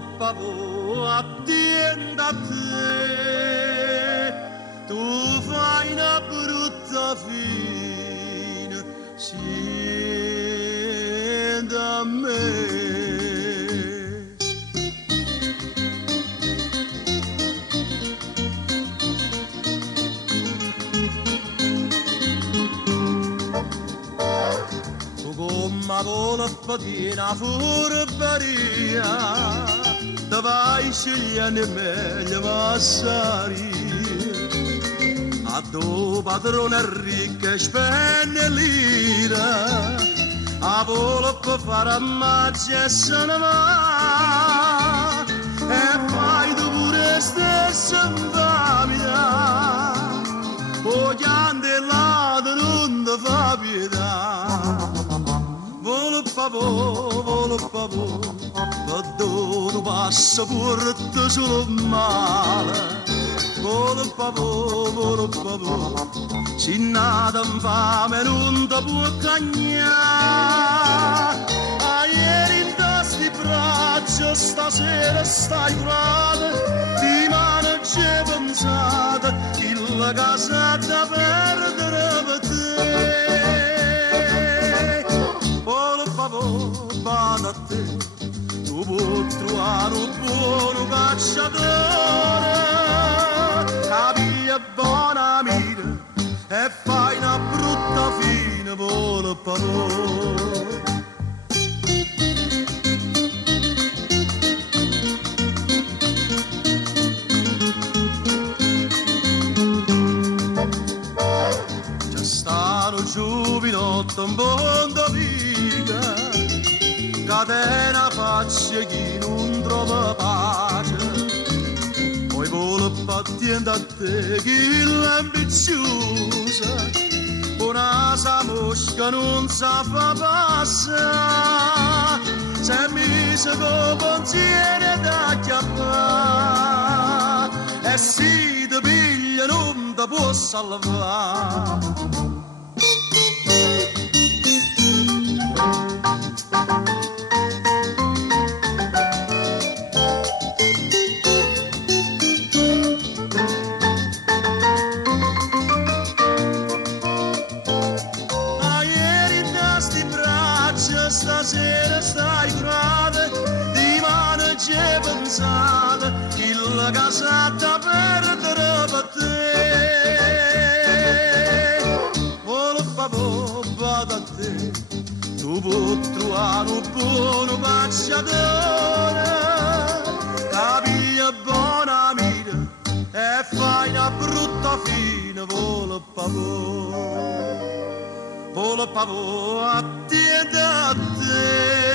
pavo attenda a te, tu fai una brutta fine, sì, da me. Ma volpe di una furberia, te vai scegliendo meglio massari. A tuo padrone ricco e spende l'ira, a volpe fare ammazza e se ne va. E fai tu pure stessa infamia, o chiande là non ti fa pietà. Volo pavo, perdono passa porta solo male. Volo pavo, si nata infame non ti può cagnare. A ieri in tasti braccia, stasera stai curata, di mano c'è pensata, che la casa da perdere per te. Vado a te, tu puoi trovare un buono cacciatore, capiglia buona mira e fai una brutta fine, volo pavone. C'è stato giovinotto un mondo viga, catena faccia chi non trova pace, poi vola pattiendo a te chi l'ambiziosa, una sa mosca non sa fa passare, se mise con pensiero da chiappare, e si ti piglia non ti può salvare. Stasera stai curata, di mano c'è pensata, che la casata perdere per te. Volo pavo, vado a te, tu puoi trovare un buono cacciatore, capiglia buona mira e fai una brutta fine, volo pavo, attienda a te.